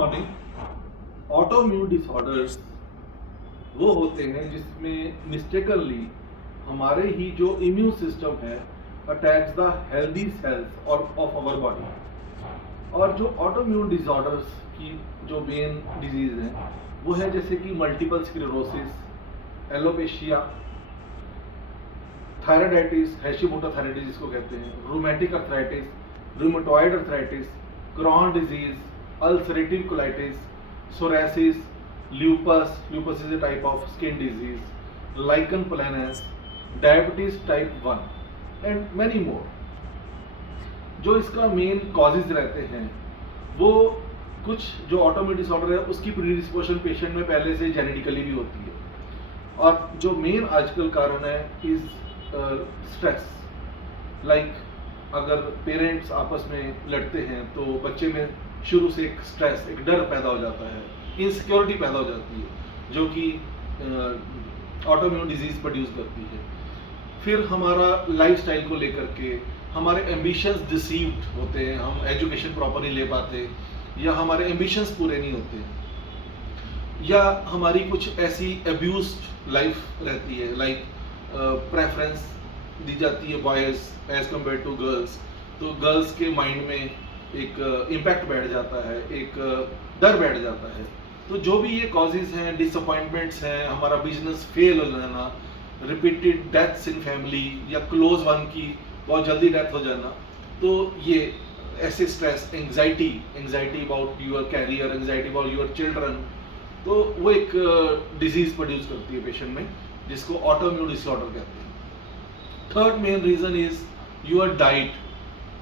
Morning. Autoimmune disorders वो होते हैं जिसमें मिस्टेकनली हमारे ही जो इम्यून सिस्टम है अटैक्स द हेल्दी सेल्स और ऑफ आवर बॉडी। और जो ऑटोइम्यून डिसऑर्डर्स की जो मेन डिजीज हैं वो है जैसे कि multiple sclerosis, alopecia, thyroiditis, Hashimoto thyroiditis जिसको कहते हैं, rheumatic arthritis, rheumatoid arthritis, Crohn disease, ulcerative colitis, psoriasis, lupus is a type of skin disease, lichen planus, diabetes type 1 and many more. जो इसका मेन कॉजेज रहते हैं वो कुछ जो ऑटोइम्यून डिसऑर्डर है उसकी प्रीडिस्पोजिशन पेशेंट में पहले से जेनेटिकली भी होती है। और जो मेन आजकल कारण है इज स्ट्रेस। लाइक अगर पेरेंट्स आपस में लड़ते हैं तो बच्चे में शुरू से एक स्ट्रेस, एक डर पैदा हो जाता है, इनसिक्योरिटी पैदा हो जाती है जो कि ऑटोइम्यून डिजीज प्रोड्यूस करती है। फिर हमारा लाइफस्टाइल को लेकर के हमारे एम्बिशंस डिसीव्ड होते हैं, हम एजुकेशन प्रॉपर नहीं ले पाते या हमारे एम्बिशंस पूरे नहीं होते, या हमारी कुछ ऐसी अब्यूज्ड लाइफ रहती है, लाइक प्रेफरेंस दी जाती है boys as compared to girls, तो गर्ल्स के माइंड में एक इम्पैक्ट बैठ जाता है, एक डर बैठ जाता है। तो जो भी ये कॉजेज हैं, डिसअपॉइंटमेंट्स हैं, हमारा बिजनेस फेल हो जाना, रिपीटेड डेथ्स इन फैमिली या क्लोज वन की बहुत जल्दी डेथ हो जाना, तो ये ऐसे stress, anxiety about your career, anxiety about your children, तो वो एक डिजीज प्रोड्यूस करती है पेशेंट में जिसको ऑटोइम्यून डिसऑर्डर कहते हैं। Third main reason is your diet,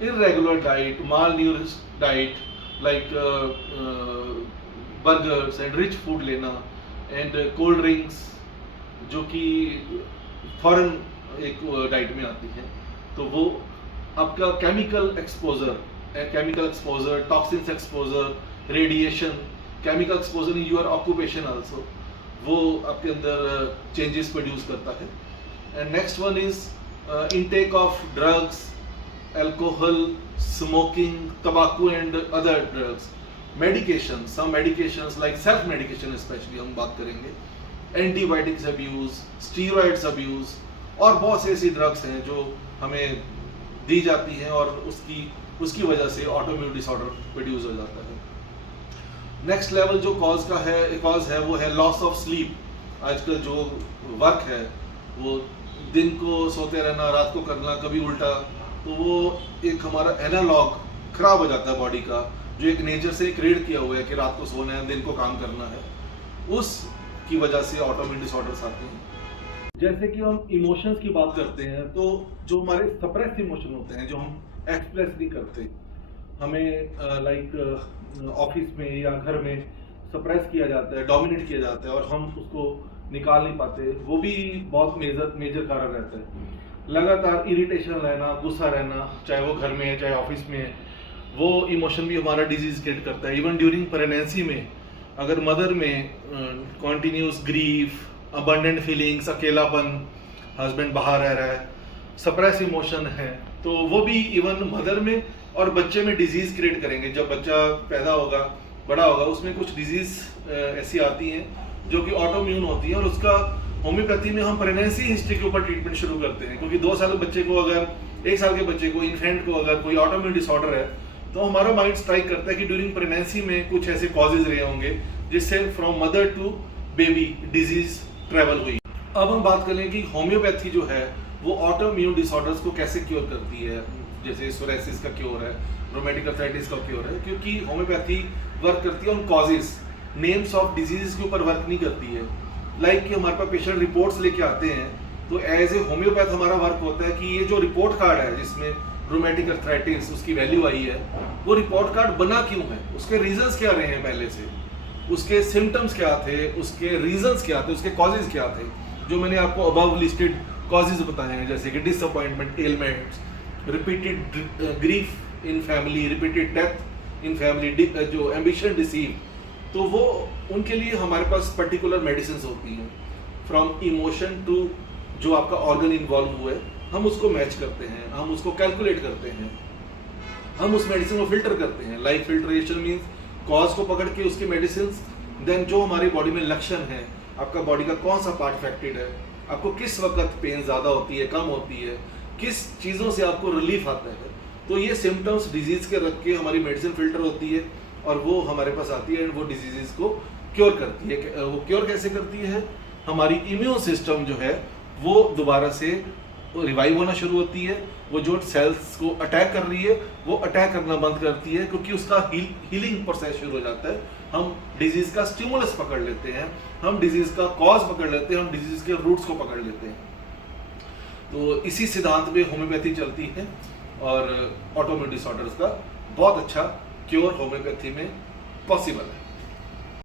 irregular diet, malnourished diet, like burgers and rich food लेना and cold drinks जो कि फॉरेन एक डाइट में आती है, तो वो आपका chemical exposure, toxins exposure, radiation, chemical exposure in your occupation also, वो आपके अंदर चेंजेस प्रोड्यूस करता है। And next one is intake of drugs, alcohol, smoking, tobacco and other drugs, medications, some medications like self medication especially हम बात करेंगे, antibiotics abuse, steroids abuse, और बहुत से ऐसी ड्रग्स हैं जो हमें दी जाती हैं और उसकी वजह से ऑटोइम्यून डिसऑर्डर प्रोड्यूस हो जाता है। नेक्स्ट लेवल जो कॉज है वो है लॉस ऑफ स्लीप। आजकल जो वर्क है वो दिन को सोते रहना, रात को करना, कभी उल्टा, तो वो एक हमारा एनालॉग खराब हो जाता है बॉडी का, जो एक नेचर से क्रिएट किया हुआ है कि रात को सोना है, दिन को काम करना है, उसकी वजह से ऑटोइम्यून डिसऑर्डर्स आते हैं। जैसे कि हम इमोशंस की बात करते हैं, तो जो हमारे सप्रेस इमोशन होते हैं जो हम एक्सप्रेस नहीं करते, हमें लाइक ऑफिस में या घर में सप्रेस किया जाता है, डोमिनेट किया जाता है और हम उसको निकाल नहीं पाते, वो भी बहुत मेजर कारण रहता है। लगातार इरिटेशन रहना, गुस्सा रहना, चाहे वो घर में है चाहे ऑफिस में है, वो इमोशन भी हमारा डिजीज क्रिएट करता है। इवन ड्यूरिंग प्रेगनेंसी में अगर मदर में कॉन्टिन्यूस ग्रीफ, अबंडेंट फीलिंग्स, अकेलापन, हस्बैंड बाहर रह रहा है, सप्रेस इमोशन है, तो वो भी इवन मदर में और बच्चे में डिजीज क्रिएट करेंगे। जब बच्चा पैदा होगा, बड़ा होगा, उसमें कुछ डिजीज ऐसी आती हैं जो कि ऑटोइम्यून होती है, और उसका होम्योपैथी में हम प्रेगनेंसी हिस्ट्री के ऊपर ट्रीटमेंट शुरू करते हैं, क्योंकि 2 साल के बच्चे को, अगर 1 साल के बच्चे को, इन्फेंट को अगर कोई ऑटोइम्यून डिसऑर्डर है, तो हमारा माइंड स्ट्राइक करता है कि ड्यूरिंग प्रेगनेंसी में कुछ ऐसे कॉजेज रहे होंगे जिससे from mother to baby disease travel हुई। अब हम बात करें कि होम्योपैथी जो है वो ऑटोइम्यून डिसऑर्डर्स को कैसे क्योर करती है, जैसे सोरासिस का क्योर है, रोमेटिक अर्थराइटिस का क्योर है, क्योंकि होम्योपैथी वर्क करती है on causes, names of disease के ऊपर वर्क नहीं करती है। लाइक कि हमारे पास पेशेंट रिपोर्ट्स लेके आते हैं, तो एज ए होम्योपैथ हमारा वर्क होता है कि ये जो रिपोर्ट कार्ड है जिसमें रूमेटिक अर्थराइटिस उसकी वैल्यू आई है, वो रिपोर्ट कार्ड बना क्यों है, उसके रीजंस क्या रहे हैं पहले से, उसके सिम्टम्स क्या थे, उसके रीजंस क्या थे, उसके कॉजेज क्या थे, जो मैंने आपको अबव लिस्टेड कॉजेज बताए हैं, जैसे कि disappointment, elements, repeated grief in family, repeated death in family, जो एम्बिशन डिसीव, तो वो उनके लिए हमारे पास पर्टिकुलर मेडिसिन होती हैं। फ्रॉम इमोशन टू जो आपका ऑर्गन इन्वॉल्व हुआ है, हम उसको मैच करते हैं, हम उसको कैलकुलेट करते हैं, हम उस मेडिसिन को फिल्टर करते हैं। लाइक फिल्ट्रेशन मीन्स कॉज को पकड़ के उसकी मेडिसिन, देन जो हमारी बॉडी में लक्षण है, आपका बॉडी का कौन सा पार्ट अफेक्टेड है, आपको किस वक्त पेन ज़्यादा होती है, कम होती है, किस चीज़ों से आपको रिलीफ आता है, तो ये सिम्टम्स डिजीज के रख के हमारी मेडिसिन फिल्टर होती है और वो हमारे पास आती है एंड वो डिजीज़ को क्योर करती है। वो क्योर कैसे करती है, हमारी इम्यून सिस्टम जो है वो दोबारा से रिवाइव होना शुरू होती है, वो जो सेल्स को अटैक कर रही है वो अटैक करना बंद करती है, क्योंकि उसका हीलिंग प्रोसेस शुरू हो जाता है। हम डिजीज़ का स्टिमुलस पकड़ लेते हैं, हम डिजीज़ का कॉज पकड़ लेते हैं, हम डिजीज़ के रूट्स को पकड़ लेते हैं। तो इसी सिद्धांत में होम्योपैथी चलती है और ऑटोइम्यून डिसऑर्डर्स का बहुत अच्छा क्योर होम्योपैथी में पॉसिबल है।